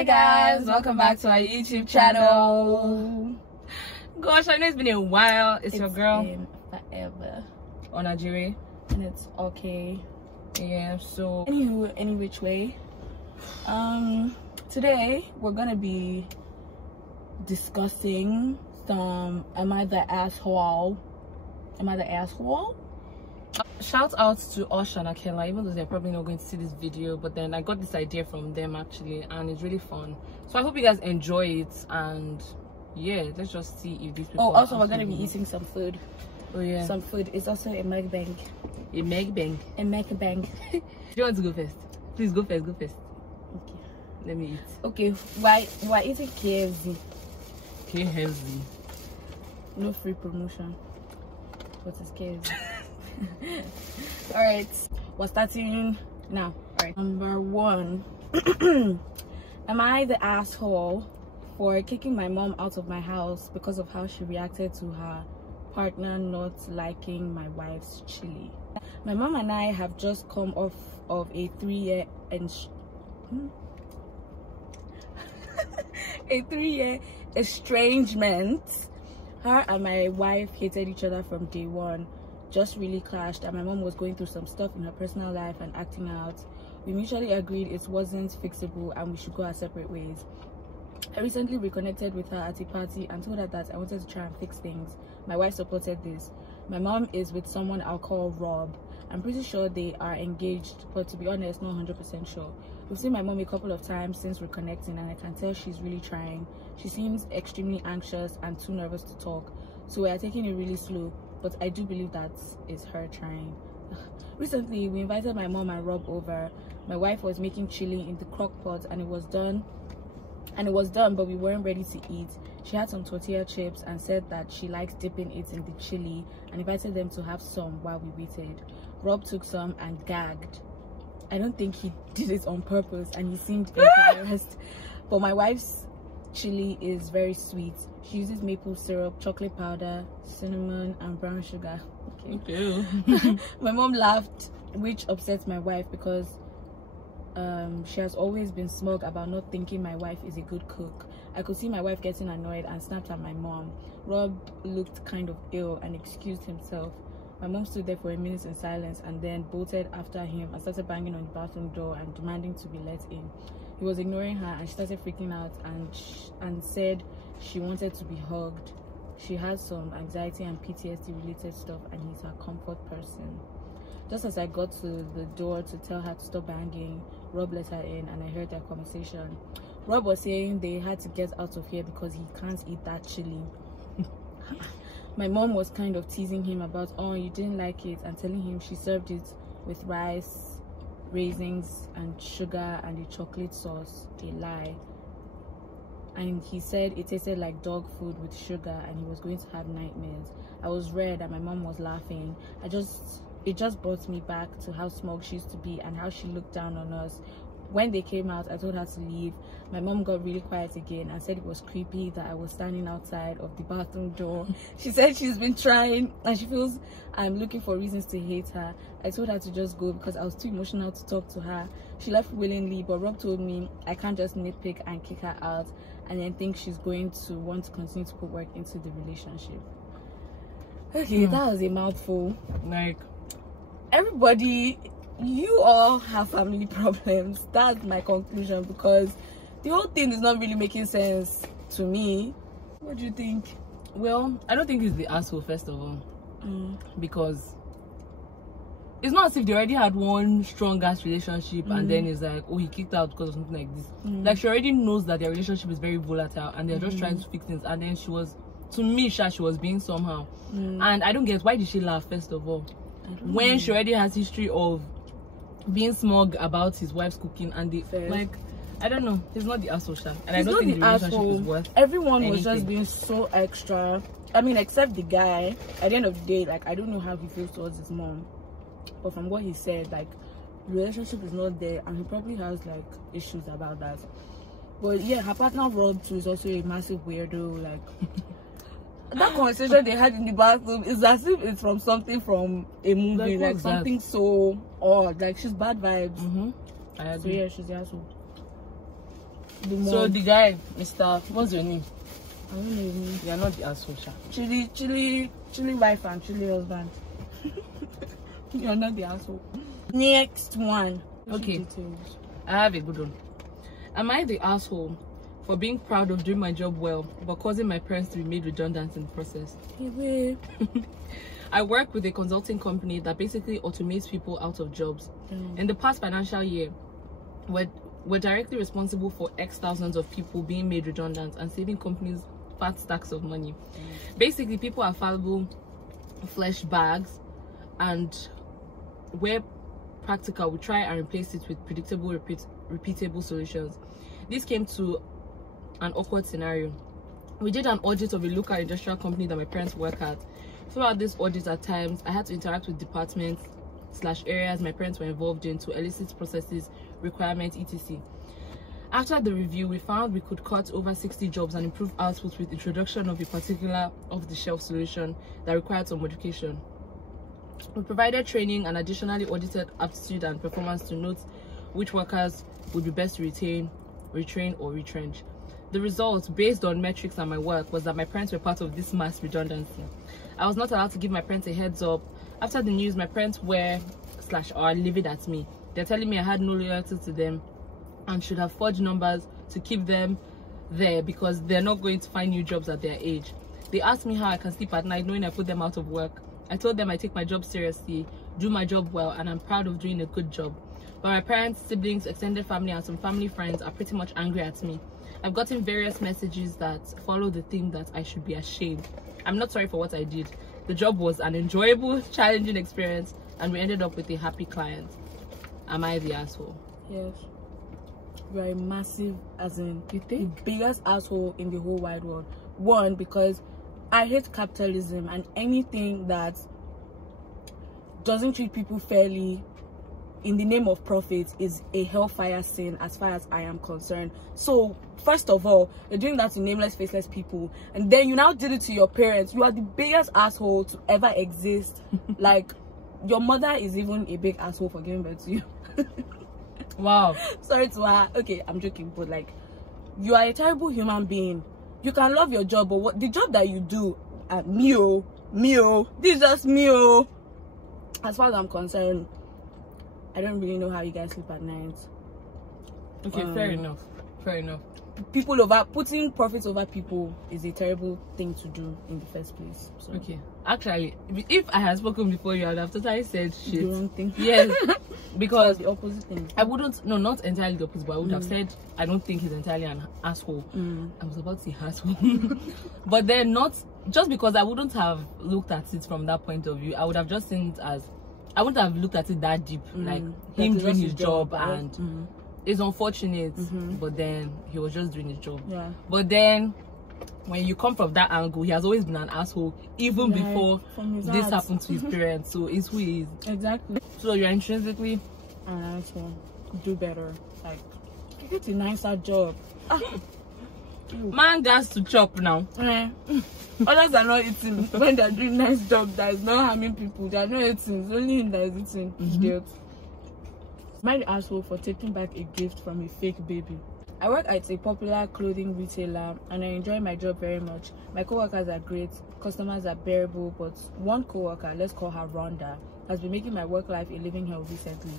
Hi guys, welcome back to our YouTube channel. Gosh, I know it's been a while. It's your girl been forever Onajiri, and it's okay. yeah. So Anywho, any which way, today we're gonna be discussing some am I the asshole? shout out to Osh and Akela, even though they're probably not going to see this video, but then I got this idea from them actually, and it's really fun. So I hope you guys enjoy it, and yeah, let's just see if these people. Oh, also we're gonna be eating some food. Oh yeah, some food. It's also a mukbang. A mukbang. A mukbang. Do you want to go first? Please go first. Okay. Let me eat. Okay. Why eating KFC? KFC. No free promotion. What is KFC? All right, we're starting now. All right, number one. Am I the asshole for kicking my mom out of my house because of how she reacted to her partner not liking my wife's chili? My mom and I have just come off of a 3-year estrangement. Her and my wife hated each other from day one, just really clashed, and my mom was going through some stuff in her personal life and acting out. We mutually agreed it wasn't fixable and we should go our separate ways. I recently reconnected with her at a party and told her that I wanted to try and fix things. My wife supported this. My mom is with someone I'll call Rob. I'm pretty sure they are engaged, but to be honest, not 100% sure. We've seen my mom a couple of times since reconnecting, and I can tell she's really trying. She seems extremely anxious and too nervous to talk, so we are taking it really slow, but I do believe that is her trying. Recently, we invited my mom and Rob over. My wife was making chili in the crock pot, and it was done, but we weren't ready to eat. She had some tortilla chips and said that she likes dipping it in the chili, and invited them to have some while we waited. Rob took some and gagged. I don't think he did it on purpose, and he seemed embarrassed. But my wife's chili is very sweet. She uses maple syrup, chocolate powder, cinnamon, and brown sugar. Okay. My mom laughed, which upsets my wife because she has always been smug about not thinking my wife is a good cook. I could see my wife getting annoyed and snapped at my mom. Rob looked kind of ill and excused himself. My mom stood there for a minute in silence and then bolted after him and started banging on the bathroom door and demanding to be let in. He was ignoring her and she started freaking out and said she wanted to be hugged. She has some anxiety and PTSD related stuff, and he's her comfort person. Just as I got to the door to tell her to stop banging, Rob let her in and I heard their conversation. Rob was saying they had to get out of here because he can't eat that chili. My mom was kind of teasing him about, oh, you didn't like it, and telling him she served it with rice, raisins, and sugar and a chocolate sauce. A lie. And he said it tasted like dog food with sugar and he was going to have nightmares. I was red and my mom was laughing. It just brought me back to how smug she used to be and how she looked down on us. When they came out, I told her to leave. My mom got really quiet again and said it was creepy that I was standing outside of the bathroom door. She said she's been trying and she feels I'm looking for reasons to hate her. I told her to just go because I was too emotional to talk to her. She left willingly, but Rob told me I can't just nitpick and kick her out and then think she's going to want to continue to put work into the relationship. Okay, that was a mouthful. Like, everybody, you all have family problems. That's my conclusion, because the whole thing is not really making sense to me. What do you think? Well, I don't think he's the asshole, first of all, because it's not as if they already had one strong ass relationship and then it's like, oh, he kicked out because of something like this. Like, she already knows that their relationship is very volatile and they're just trying to fix things, and then she was, to me, she was being somehow. And I don't get, why did she laugh, first of all, when she already has history of being smug about his wife's cooking? And the like, I don't know, he's not the asshole, and I don't think the relationship is worth everyone anything. Was just being so extra. I mean, except the guy. At the end of the day, like, I don't know how he feels towards his mom, but from what he said, like, the relationship is not there and he probably has like issues about that. But yeah, her partner Rob too is also a massive weirdo. Like, that conversation they had in the bathroom is as if it's from something from a movie, like something so odd. Like, she's bad vibes. I agree. So yeah, she's the asshole. So the guy, Mr. What's your name? I don't know his name. You are not the asshole, Sha. Chili wife and chili husband. You're not the asshole. Next one. Okay. I have a good one. Am I the asshole for being proud of doing my job well, but causing my parents to be made redundant in the process? I work with a consulting company that basically automates people out of jobs. In the past financial year, we're directly responsible for X thousands of people being made redundant and saving companies fat stacks of money. Basically, people are fallible flesh bags, and where practical, we try and replace it with predictable, repeatable solutions. This came to an awkward scenario. We did an audit of a local industrial company that my parents work at. Throughout this audit, at times I had to interact with departments / areas my parents were involved in to elicit processes, requirements, etc. After the review, we found we could cut over 60 jobs and improve output with introduction of a particular off-the-shelf solution that required some modification. We provided training and additionally audited aptitude and performance to note which workers would be best to retain, retrain, or retrench. The result, based on metrics and my work, was that my parents were part of this mass redundancy. I was not allowed to give my parents a heads up. After the news, my parents were / are livid at me. They're telling me I had no loyalty to them and should have forged numbers to keep them there because they're not going to find new jobs at their age. They asked me how I can sleep at night knowing I put them out of work. I told them I take my job seriously, do my job well, and I'm proud of doing a good job. But my parents, siblings, extended family, and some family friends are pretty much angry at me. I've gotten various messages that follow the theme that I should be ashamed. I'm not sorry for what I did. The job was an enjoyable, challenging experience, and we ended up with a happy client. Am I the asshole? Yes. You are a massive, as in, the biggest asshole in the whole wide world. One, because I hate capitalism, and anything that doesn't treat people fairly in the name of profit is a hellfire sin as far as I am concerned. So first of all, you're doing that to nameless, faceless people, and then you now did it to your parents. You are the biggest asshole to ever exist. Like, your mother is even a big asshole for giving birth to you. Wow. Sorry to her. Okay, I'm joking, but like, you are a terrible human being. You can love your job, but what the job that you do, this is just me. As far as I'm concerned, I don't really know how you guys sleep at night. Okay, fair enough. People putting profits over people is a terrible thing to do in the first place. So. Okay, actually, if I had spoken before you, I would have totally said shit. The wrong thing. Yes, because the opposite thing. I wouldn't. No, not entirely the opposite, but I would have said I don't think he's entirely an asshole. I was about to say asshole, but then not just because I wouldn't have looked at it from that point of view. I would have just seen it as I wouldn't have looked at it that deep, like him doing his job and. It's unfortunate, but then he was just doing his job. Yeah. But then, when you come from that angle, he has always been an asshole, even before this happened to his parents. So it's who he is. Exactly. So you're intrinsically an asshole. Do better. Like, it's a nicer job. Man gas to chop now. Others are not eating when they're doing nice job that is not harming people. They are not eating. It's only him that is eating. Idiot. My asshole for taking back a gift from a fake baby. I work at a popular clothing retailer and I enjoy my job very much. My co-workers are great, customers are bearable, but one co-worker, let's call her Rhonda, has been making my work life a living hell recently.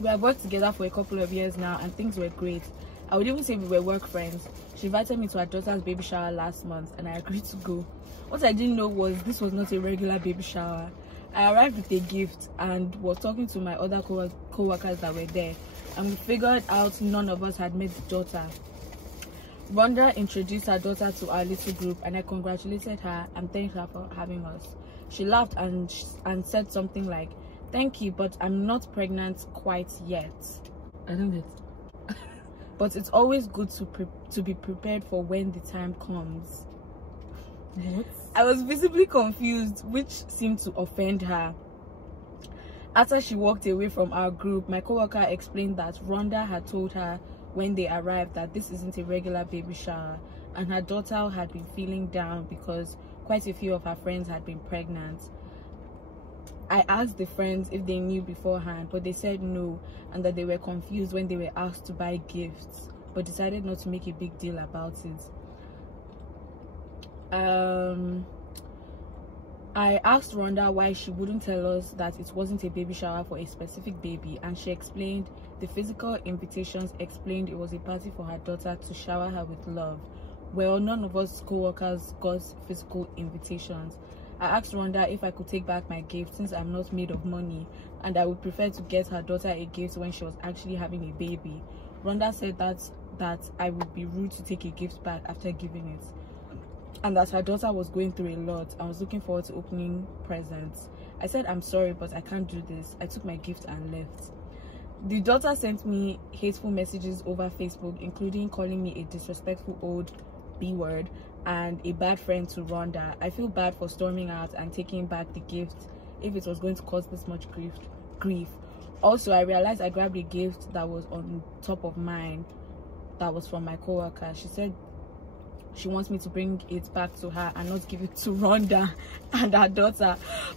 We have worked together for a couple of years now and things were great. I would even say we were work friends. She invited me to her daughter's baby shower last month and I agreed to go. What I didn't know was this was not a regular baby shower. I arrived with a gift and was talking to my other co-workers that were there, and we figured out none of us had met the daughter. Rhonda introduced her daughter to our little group and I congratulated her and thanked her for having us. She laughed and said something like, "Thank you, but I'm not pregnant quite yet." I don't get. But it's always good to be prepared for when the time comes. What? I was visibly confused, which seemed to offend her. After she walked away from our group, my coworker explained that Rhonda had told her when they arrived that this isn't a regular baby shower and her daughter had been feeling down because quite a few of her friends had been pregnant. I asked the friends if they knew beforehand, but they said no and that they were confused when they were asked to buy gifts. but decided not to make a big deal about it. I asked Rhonda why she wouldn't tell us that it wasn't a baby shower for a specific baby, and she explained the physical invitations explained it was a party for her daughter to shower her with love. Well, none of us co-workers got physical invitations. I asked Rhonda if I could take back my gift since I'm not made of money, and I would prefer to get her daughter a gift when she was actually having a baby. Rhonda said that I would be rude to take a gift back after giving it, and that her daughter was going through a lot and was looking forward to opening presents. I said, I'm sorry, but I can't do this. I took my gift and left. The daughter sent me hateful messages over Facebook, including calling me a disrespectful old B-word and a bad friend to Rhonda. I feel bad for storming out and taking back the gift if it was going to cause this much grief. Also, I realized I grabbed a gift that was on top of mine that was from my co-worker. She said she wants me to bring it back to her and not give it to Rhonda and her daughter.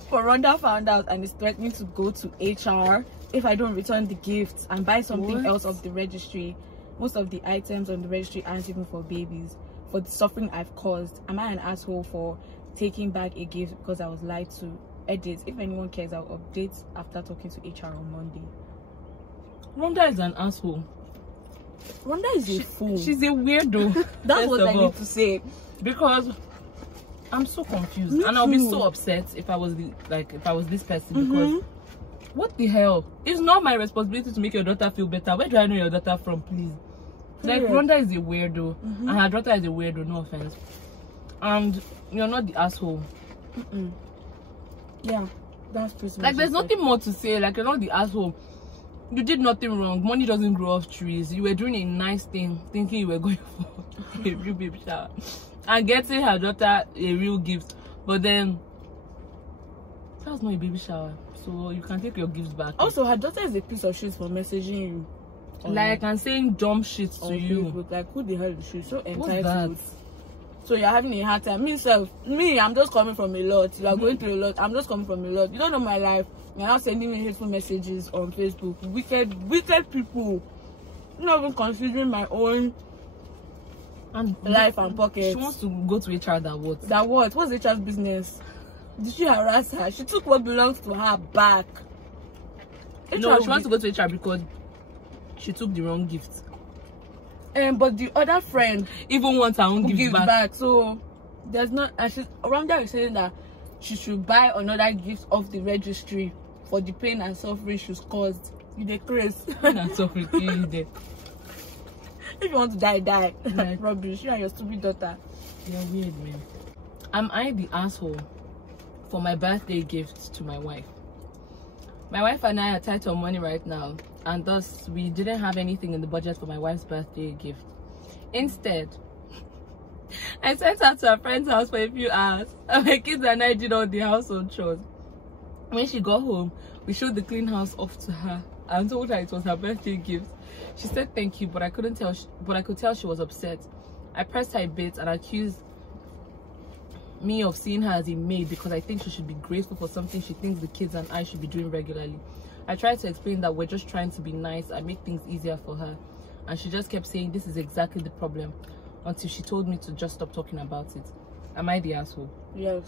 But Rhonda found out and is threatening to go to HR if I don't return the gifts and buy something else off the registry. Most of the items on the registry aren't even for babies. For the suffering I've caused, am I an asshole for taking back a gift because I was lied to? Edit. If anyone cares, I'll update after talking to HR on Monday. Rhonda is an asshole. Rhonda is a fool. She's a weirdo. That's what I need to say. Because I'm so confused. And I'll be so upset if I was this person, because what the hell? It's not my responsibility to make your daughter feel better. Where do I know your daughter from, please? Like, Rhonda is a weirdo, and her daughter is a weirdo, no offense. And you're not the asshole. Yeah, that's pretty like, there's nothing more to say. Like, you're not the asshole. You did nothing wrong. Money doesn't grow off trees. You were doing a nice thing, thinking you were going for a real baby shower and getting her daughter a real gift. But then, that's not a baby shower, so you can take your gifts back. Also, her daughter is a piece of shit for messaging you. Like, and saying dumb shit to you. Facebook. Like, who the hell is she? So entitled. So you're having a hard time. Me, I'm just coming from a lot. You are going through a lot. I'm just coming from a lot. You don't know my life. You're not sending me hateful messages on Facebook. Wicked people. You're not even considering my own life and pocket. She wants to go to HR. That what? That what? What's HR's business? Did she harass her? She took what belongs to her back. No, she wants to go to HR because she took the wrong gift. But the other friend even wants her own gift back. So there's not. Around there is saying that she should buy another gift off the registry for the pain and suffering she's caused. You dey craze. And suffering, you there. If you want to die, die. Like, rubbish. You and your stupid daughter. You're weird, man. Am I the asshole for my birthday gift to my wife? My wife and I are tight on money right now, and thus we didn't have anything in the budget for my wife's birthday gift. Instead, I sent her to her friend's house for a few hours, and my kids and I did all the household chores. When she got home, we showed the clean house off to her and told her it was her birthday gift. She said thank you, but I could tell she was upset. I pressed her a bit and accused me of seeing her as a maid because I think she should be grateful for something she thinks the kids and I should be doing regularly. I tried to explain that we're just trying to be nice and make things easier for her, and she just kept saying this is exactly the problem until she told me to just stop talking about it. Am I the asshole? Yes.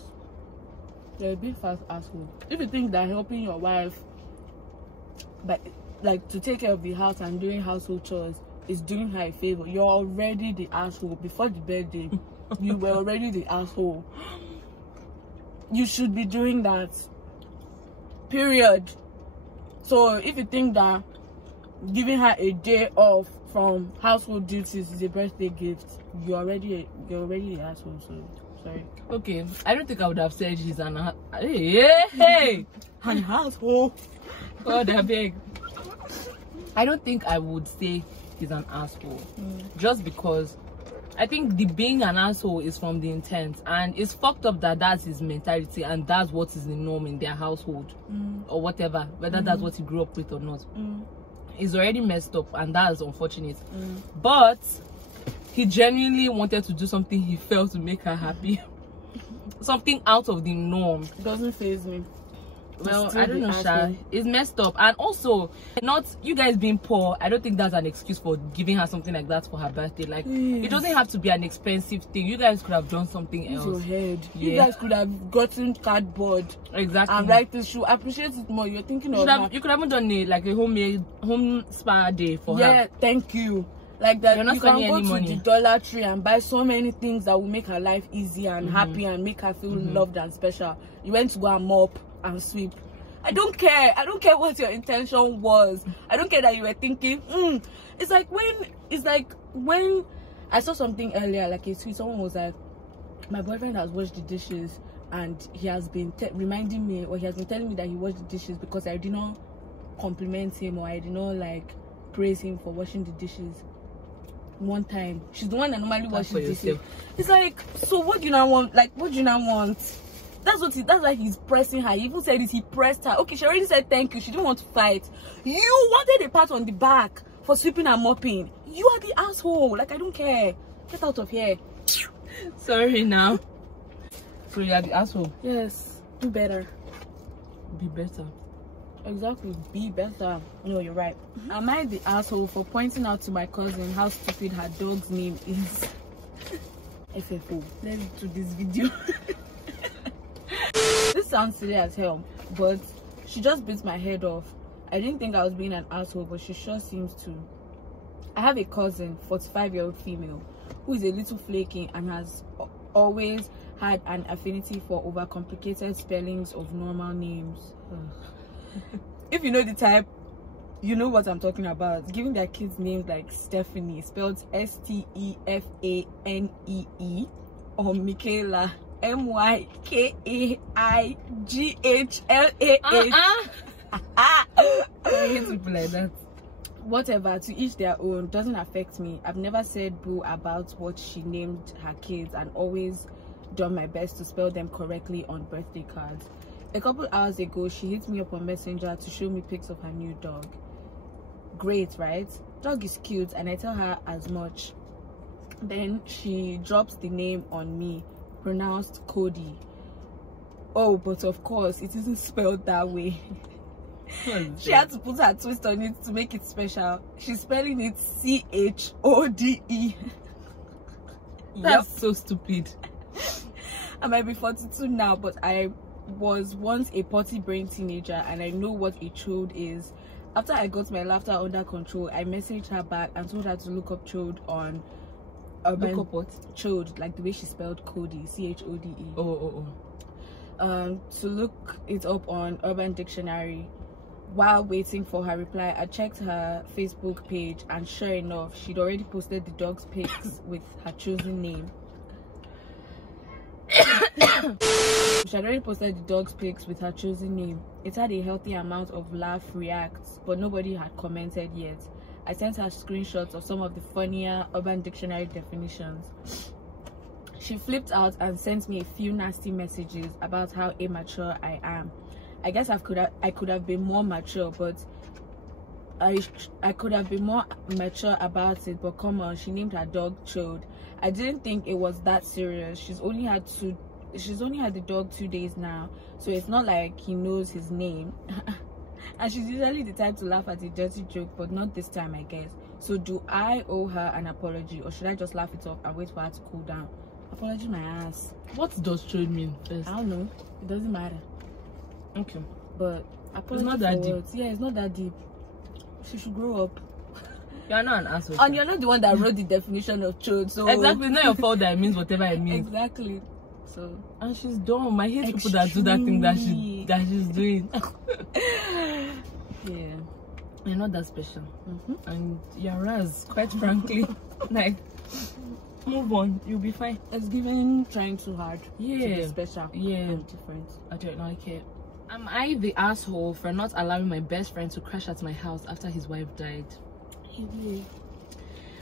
You're a big fat asshole. If you think that helping your wife, but like to take care of the house and doing household chores is doing her a favor, you're already the asshole. Before the birthday, you were already the asshole. You should be doing that. Period. So if you think that giving her a day off from household duties is a birthday gift, you're already an asshole. So sorry. Okay, I don't think I would have said she's an hey an asshole. God, I beg. I don't think I would say he's an asshole, just because I think the being an asshole is from the intent, and it's fucked up that that's his mentality and that's what is the norm in their household or whatever, whether that's what he grew up with or not. It's already messed up, and that's unfortunate. But he genuinely wanted to do something he felt to make her happy. Something out of the norm. It doesn't faze me. Well, I don't know, Sha. It's messed up. And also, not you guys being poor, I don't think that's an excuse for giving her something like that for her birthday. Like, it doesn't have to be an expensive thing. You guys could have done something else. Your head. Yeah. You guys could have gotten cardboard. Exactly. And like this, you appreciate it more. You're thinking of you could have done a home spa day for her. Yeah, thank you. Like that, you're not you can go to money. the Dollar Tree and buy so many things that will make her life easy and happy and make her feel loved and special. You went to go and mop and sweep. I don't care. I don't care what your intention was. I don't care that you were thinking. It's like when I saw something earlier, like a tweet. Someone was like, "My boyfriend has washed the dishes, and he has been reminding me, or he has been telling me that he washed the dishes because I did not compliment him or I did not like praise him for washing the dishes." One time, she's the one that normally washes dishes. It's like, so what do you now want? Like, what do you now want? That's why he's pressing her. He even said this, he pressed her. Okay, she already said thank you. She didn't want to fight. You wanted a pat on the back for sweeping and mopping. You are the asshole. Like, I don't care. Get out of here. Sorry now. So you are the asshole. Yes. Do better. Be better. Exactly, be better. No, you're right. Am I the asshole for pointing out to my cousin how stupid her dog's name is? FFO. Let's do this video. This sounds silly as hell, but she just beat my head off. I didn't think I was being an asshole, but she sure seems to. I have a cousin, 45-year-old female, who is a little flaky and has always had an affinity for overcomplicated spellings of normal names. If you know the type, you know what I'm talking about. Giving their kids names like Stephanie, spelled Stefanie, or Michaela, Mykaighla. I hate people like that. Whatever, to each their own. Doesn't affect me. I've never said boo about what she named her kids and always done my best to spell them correctly on birthday cards. A couple hours ago, she hit me up on Messenger to show me pics of her new dog. Great, right? Dog is cute, and I tell her as much. Then she drops the name on me, pronounced Cody. Oh, but of course, it isn't spelled that way. She had to put her twist on it to make it special. She's spelling it CHODE. That's so stupid. I might be 42 now, but I was once a potty-brained teenager and I know what a chode is. After I got my laughter under control, I messaged her back and told her to look up chode on Urban. Look up what? Chode, like the way she spelled Cody, CHODE. To look it up on Urban Dictionary. While waiting for her reply, I checked her Facebook page and sure enough, she'd already posted the dog's pics with her chosen name. She had already posted the dog's pics with her chosen name. It had a healthy amount of laugh reacts, but nobody had commented yet. I sent her screenshots of some of the funnier Urban Dictionary definitions. She flipped out and sent me a few nasty messages about how immature I am. I guess I could have been more mature, but I could have been more mature about it. But come on, she named her dog Chode. I didn't think it was that serious. She's only had the dog 2 days now, so it's not like he knows his name. And she's usually the type to laugh at a dirty joke, but not this time, I guess. So do I owe her an apology, or should I just laugh it off and wait for her to cool down? Apology my ass. What does Chode mean first? I don't know. It doesn't matter. Okay. But apology, it's not that deep. Yeah, it's not that deep. She should grow up. You're not an asshole. And you're not the one that wrote the definition of chode, so exactly, it's not your fault that it means whatever it means. Exactly. So, and she's dumb. I hate people that do that thing that she's doing. Yeah. You're not that special. And you're Raz, quite frankly. Like, move on, you'll be fine. It's given trying too hard. Yeah. To be special. Yeah. And different. I don't like it. Am I the asshole for not allowing my best friend to crash at my house after his wife died?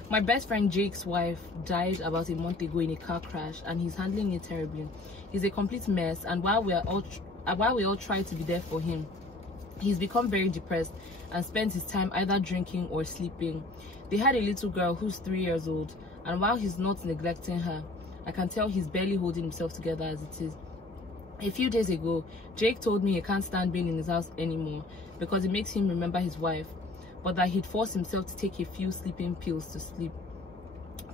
My best friend Jake's wife died about a month ago in a car crash, and he's handling it terribly. He's a complete mess, and while we all try to be there for him, he's become very depressed and spends his time either drinking or sleeping. They had a little girl who's 3 years old, and while he's not neglecting her, I can tell he's barely holding himself together as it is. A few days ago, Jake told me he can't stand being in his house anymore because it makes him remember his wife, but that he'd force himself to take a few sleeping pills to sleep.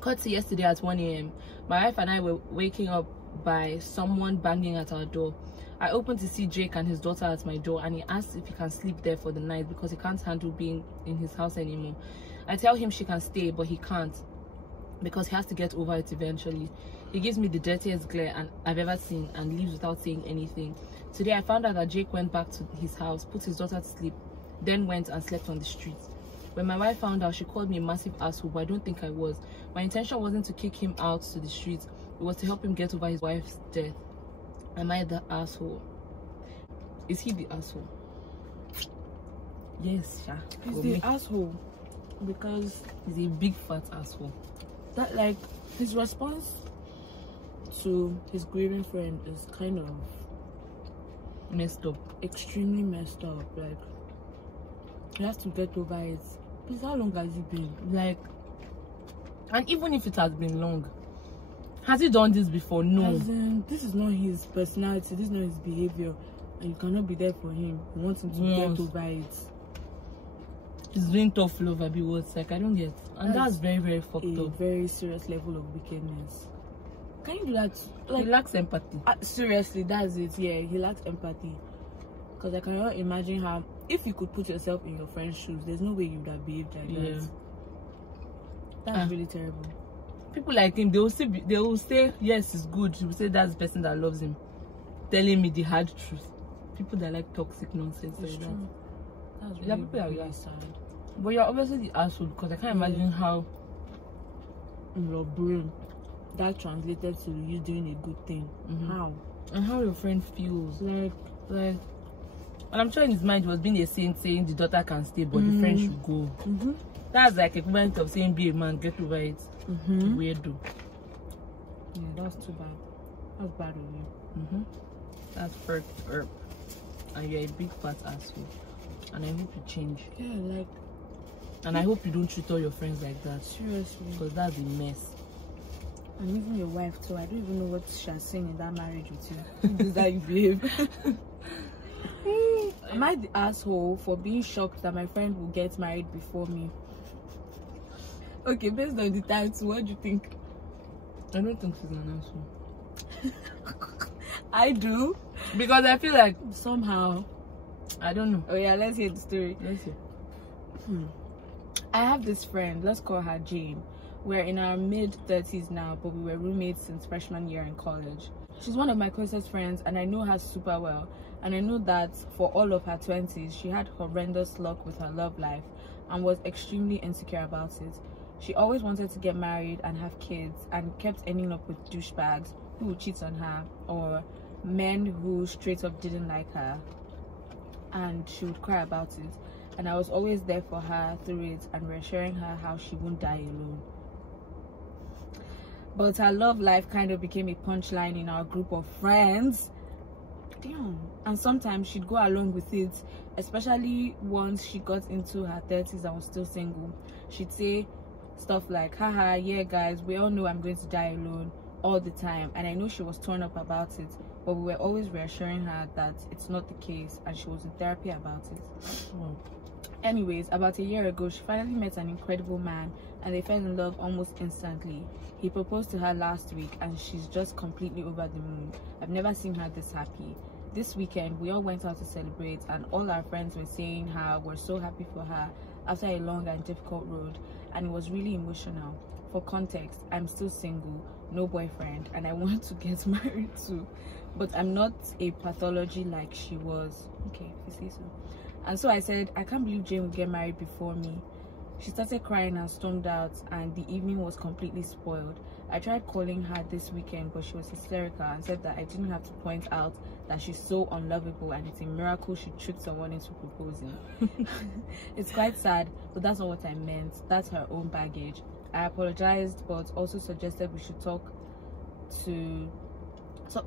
Cut to yesterday at 1 a.m. My wife and I were waking up by someone banging at our door. I opened to see Jake and his daughter at my door, and he asked if he can sleep there for the night because he can't handle being in his house anymore. I tell him she can stay, but he can't because he has to get over it eventually. He gives me the dirtiest glare I've ever seen and leaves without saying anything. Today I found out that Jake went back to his house, put his daughter to sleep, then went and slept on the street. When my wife found out, she called me a massive asshole, but I don't think I was. My intention wasn't to kick him out to the streets, it was to help him get over his wife's death. Am I the asshole? Is he the asshole? Yes, Sha. He's the asshole because he's a big fat asshole. That, like, his response to his grieving friend is kind of messed up. Extremely messed up. Like, he has to get over it. Please, how long has it been? Like, and even if it has been long, has he done this before? No. As in, this is not his personality, this is not his behavior, and you cannot be there for him. You want him to get over it. He's doing tough love, Abi, what's like, I don't get. And that's very, very fucked up. A very serious level of wickedness. Can you do that? Like, he lacks empathy. Seriously, that's it. Yeah, he lacks empathy. Because I cannot imagine how, if you could put yourself in your friend's shoes, there's no way you would have behaved like that. That's really terrible. People like him, they will say yes, it's good. They will say that's the person that loves him, telling me the hard truth. People that like toxic nonsense like that. That's really, people are really sad. But you're obviously the asshole because I can't imagine how in your brain that translated to you doing a good thing. How? And how your friend feels. Like, and I'm sure in his mind he was being a saint saying the daughter can stay but the friend should go. That's like equivalent of saying be a man, get over it. Weirdo. Yeah, that's too bad. That's bad of you. That's first herb. And you're a big fat asshole. And I hope you change. Yeah, like. And I hope you don't treat all your friends like that. Seriously. Because that's a mess. And even your wife too. I don't even know what she's saying in that marriage with you. This is how you behave. Am I the asshole for being shocked that my friend will get married before me? Okay, based on the title, what do you think? I don't think she's an asshole. I do. Because I feel like somehow, I don't know. Oh yeah, let's hear the story. Let's hear. I have this friend, let's call her Jane. We're in our mid-30s now, but we were roommates since freshman year in college. She's one of my closest friends and I know her super well. And I know that for all of her 20s, she had horrendous luck with her love life and was extremely insecure about it. She always wanted to get married and have kids and kept ending up with douchebags who would cheat on her or men who straight up didn't like her, and she would cry about it. And I was always there for her through it and reassuring her how she won't die alone. But her love life kind of became a punchline in our group of friends. Damn. And sometimes she'd go along with it, especially once she got into her 30s and was still single. She'd say stuff like, haha, yeah guys, we all know I'm going to die alone, all the time. And I know she was torn up about it, but we were always reassuring her that it's not the case and she was in therapy about it. Anyways, about a year ago, she finally met an incredible man and they fell in love almost instantly. He proposed to her last week and she's just completely over the moon. I've never seen her this happy. This weekend, we all went out to celebrate and all our friends were saying how we're so happy for her after a long and difficult road, and it was really emotional. For context, I'm still single, no boyfriend, and I want to get married too, but I'm not a pathology like she was. Okay, if you say so. And so I said, I can't believe Jane would get married before me. She started crying and stormed out, and the evening was completely spoiled. I tried calling her this weekend, but she was hysterical and said that I didn't have to point out that she's so unlovable and it's a miracle she tricked someone into proposing. It's quite sad, but that's not what I meant. That's her own baggage. I apologized, but also suggested we should talk to...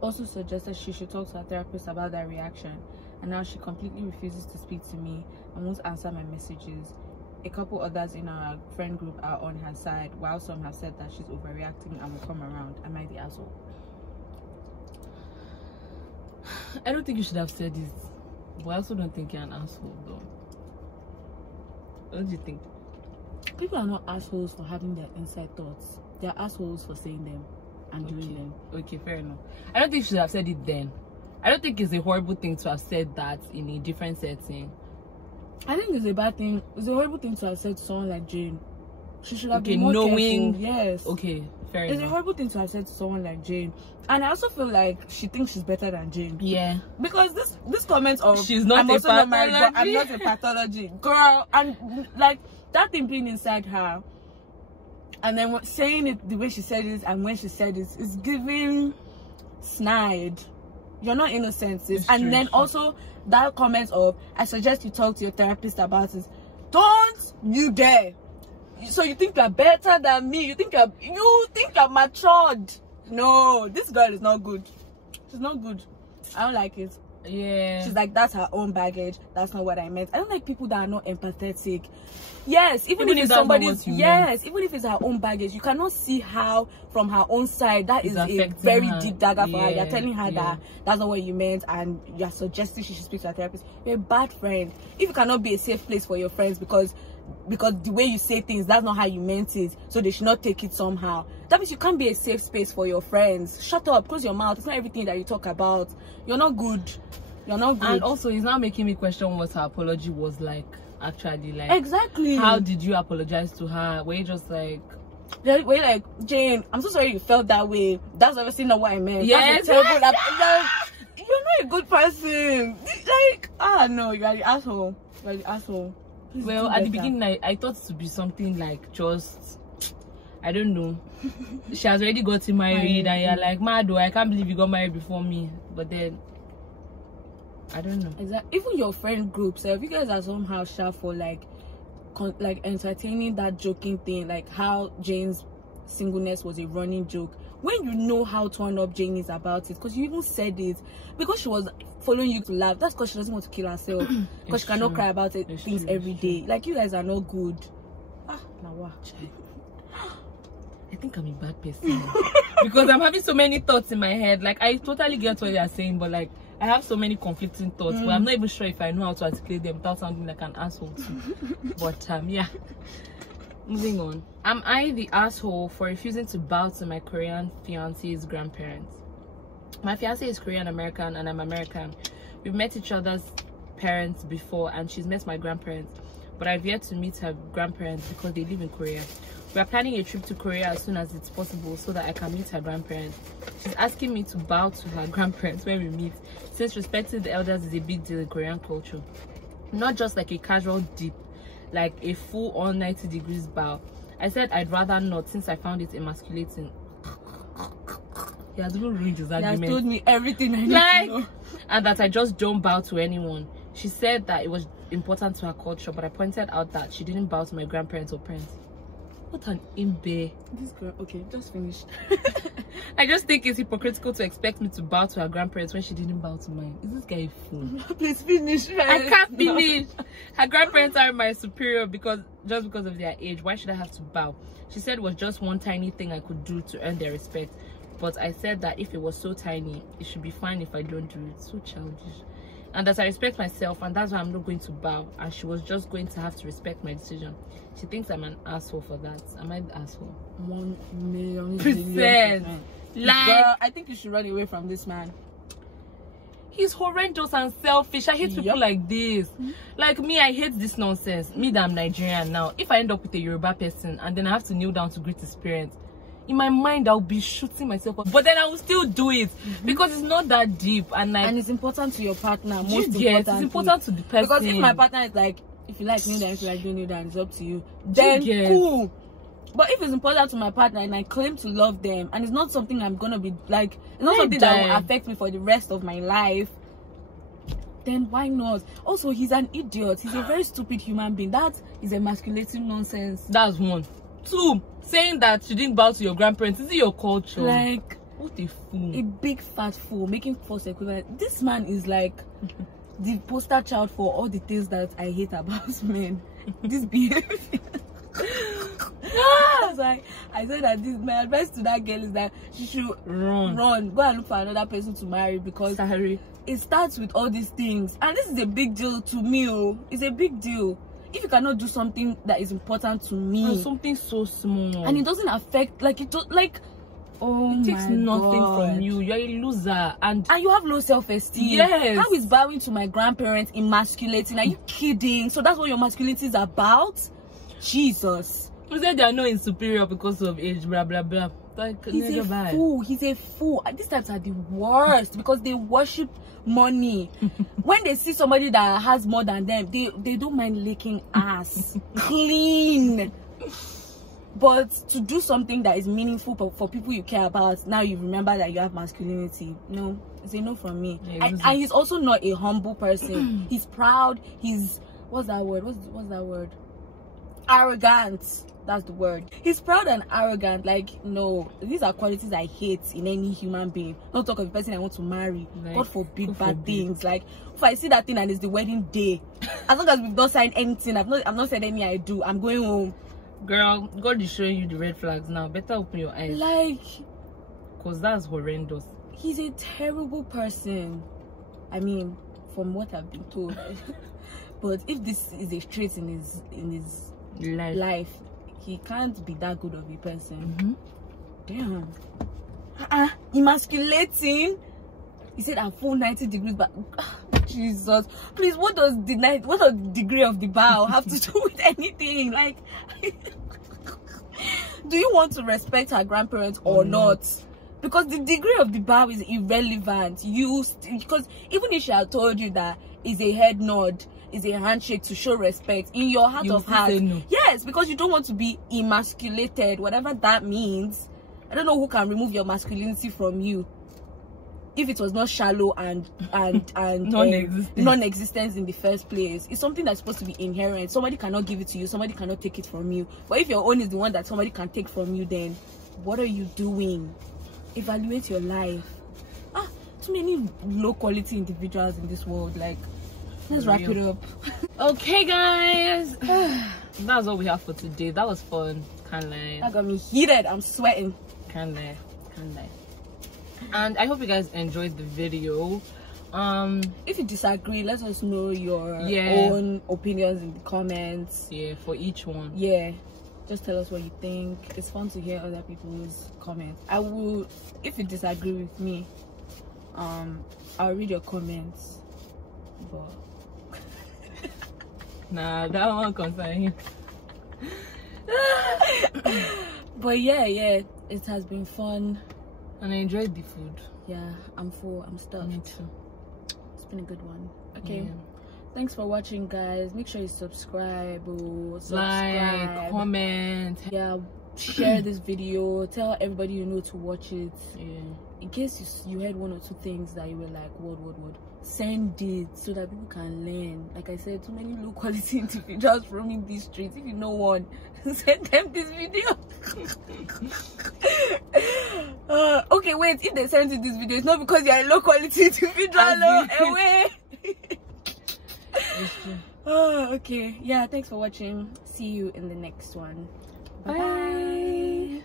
also suggested she should talk to her therapist about that reaction. And now she completely refuses to speak to me and won't answer my messages. A couple others in our friend group are on her side, while some have said that she's overreacting and will come around. Am I the asshole? I don't think you should have said this, but I also don't think you're an asshole though. What do you think? People are not assholes for having their inside thoughts. They're assholes for saying them and doing them. Okay, fair enough. I don't think you should have said it then. I don't think it's a horrible thing to have said that in a different setting. I think it's a bad thing. It's a horrible thing to have said to someone like Jane. She should have been more knowing. Careful. Yes. Okay, fair enough. It's a horrible thing to have said to someone like Jane. And I also feel like she thinks she's better than Jane. Yeah. Because this comment of she's not I'm a also pathology. not married, but I'm not a pathology. Girl, and like that thing being inside her. And then saying it the way she said it and when she said it is giving snide. You're not innocent, sis. And true, then also that comment of I suggest you talk to your therapist about it. Don't you dare. So you think you're better than me? You think you're matured? No, this girl is not good. She's not good. I don't like it. Yeah. She's like, that's her own baggage. That's not what I meant. I don't like people that are not empathetic. Yes, even if it's somebody's, yes, even if it's her own baggage, you cannot see how from her own side that is a very deep dagger for her. You're telling her that that's not what you meant and you're suggesting she should speak to her therapist. You're a bad friend. If you cannot be a safe place for your friends because the way you say things, that's not how you meant it, so they should not take it somehow. That means you can't be a safe space for your friends. Shut up, close your mouth. It's not everything that you talk about. You're not good. You're not good. And also, it's now making me question what her apology was like. Actually, like, exactly. How did you apologize to her? Were you just like, Jane, I'm so sorry you felt that way. That's obviously not what I meant. Yes. That's a terrible. You're not a good person. Like, no, you're the asshole. You're the asshole. Please well, at the beginning, I thought it would be something like just, I don't know. She has already gotten married, and you're like, mad, I can't believe you got married before me. But then, I don't know. Exactly. Even your friend group, so if you guys are somehow sharp for like entertaining that joking thing, like how Jane's singleness was a running joke, when you know how torn up Jane is about it, because you even said it, because she was following you to laugh. That's because she doesn't want to kill herself, because she cannot cry about things every day. Like, you guys are not good. Now I think I'm a bad person because I'm having so many thoughts in my head. Like, I totally get what you're saying, but like, I have so many conflicting thoughts, but I'm not even sure if I know how to articulate them without sounding like an asshole too. But yeah, moving on. Am I the asshole for refusing to bow to my Korean fiance's grandparents? My fiance is Korean American and I'm American. We've met each other's parents before and she's met my grandparents, but I've yet to meet her grandparents because they live in Korea. We are planning a trip to Korea as soon as it's possible so that I can meet her grandparents. She's asking me to bow to her grandparents when we meet, since respecting the elders is a big deal in Korean culture. Not just like a casual dip, like a full on 90 degrees bow. I said I'd rather not, since I found it emasculating. He has even ruined his argument. He has told me everything I need to know. And that I just don't bow to anyone. She said that it was important to her culture, but I pointed out that she didn't bow to my grandparents or parents. What an imbe. This girl, okay, just finish. I just think it's hypocritical to expect me to bow to her grandparents when she didn't bow to mine. Is this guy a fool? Please finish. I can't finish. Her grandparents are my superior because of their age. Why should I have to bow? She said it was just one tiny thing I could do to earn their respect. But I said that if it was so tiny, it should be fine if I don't do it. So childish. And that I respect myself, and that's why I'm not going to bow, and she was just going to have to respect my decision. She thinks I'm an asshole for that. Am I the asshole? 1,000,000%. Like, girl, I think you should run away from this man. He's horrendous and selfish. I hate people like this. Like me, I hate this nonsense. Me that I'm Nigerian now. If I end up with a Yoruba person and then I have to kneel down to greet his parents, in my mind I'll be shooting myself up, but then I will still do it because it's not that deep, and like, and it's important to your partner. Most it's important to the person. Because if my partner is like, if you like kneel down, if you like don't kneel down, it's up to you, then cool. But if it's important to my partner and I claim to love them and it's not something I'm gonna be like, it's not something that will affect me for the rest of my life, then why not? Also, he's an idiot. He's a very stupid human being. That is emasculating nonsense. That's one. Two, saying that you didn't bow to your grandparents, is it your culture? Like, what a fool. A big fat fool, making false equivalent. This man is like the poster child for all the things that I hate about men. This behavior. I said that my advice to that girl is that she should run, go and look for another person to marry, because it starts with all these things, and this is a big deal to me. Oh, it's a big deal. If you cannot do something that is important to me, something so small, and it doesn't affect, like, it don't, like, oh, it takes nothing God. from you. You're a loser, and you have low self-esteem. Yes. How is bowing to my grandparents emasculating? Are you kidding? So that's what your masculinity is about? Jesus. You said they are not superior because of age, blah blah blah. Like, he's a fool. He's a fool. And these types are the worst because they worship money. When they see somebody that has more than them, they don't mind licking ass clean. But to do something that is meaningful for people you care about, now you remember that you have masculinity. No, it's a no from me. Yeah, and he's also not a humble person. He's proud. He's, what's that word? What's that word? Arrogant. That's the word. He's proud and arrogant. Like, no, these are qualities I hate in any human being. Not talk of a person I want to marry. Like, God forbid bad things. Like, if I see that thing and it's the wedding day, as long as we've not signed anything, I've not said any I do, I'm going home. Girl, God is showing you the red flags now. Better open your eyes. Like, because that's horrendous. He's a terrible person. I mean, from what I've been told. But if this is a trait in his life, he can't be that good of a person. Damn. Emasculating. He said I'm full 90 degrees, but Jesus, please, what does the degree of the bow have to do with anything? Like, do you want to respect her grandparents or not? Because the degree of the bow is irrelevant. Because even if she had told you that is a head nod, is a handshake to show respect, in your heart of hearts, no. Yes, because you don't want to be emasculated, whatever that means. I don't know who can remove your masculinity from you if it was not shallow and non-existence in the first place. It's something that's supposed to be inherent. Somebody cannot give it to you, somebody cannot take it from you. But if your own is the one that somebody can take from you, then what are you doing? Evaluate your life. Too many low quality individuals in this world. Like, let's wrap it up. Okay, guys, that's all we have for today. That was fun. Can't lie. That got me heated. I'm sweating. Can't lie. And I hope you guys enjoyed the video. If you disagree, let us know your own opinions in the comments. Yeah, for each one. Yeah, just tell us what you think. It's fun to hear other people's comments. I will, if you disagree with me, I'll read your comments, but nah, that one concern you. But yeah, it has been fun. And I enjoyed the food. Yeah, I'm full. I'm stuffed. Me too. It's been a good one. Okay. Yeah. Thanks for watching, guys. Make sure you subscribe. Like, comment. Yeah, share this video. Tell everybody you know to watch it. Yeah. In case you heard one or two things that you were like, what? Send it so that people can learn. Like I said, too many low quality individuals roaming these streets. If you know one, send them this video. Okay, wait. If they send you this video, it's not because you're a low quality individual. Away. Okay. Yeah. Thanks for watching. See you in the next one. Bye.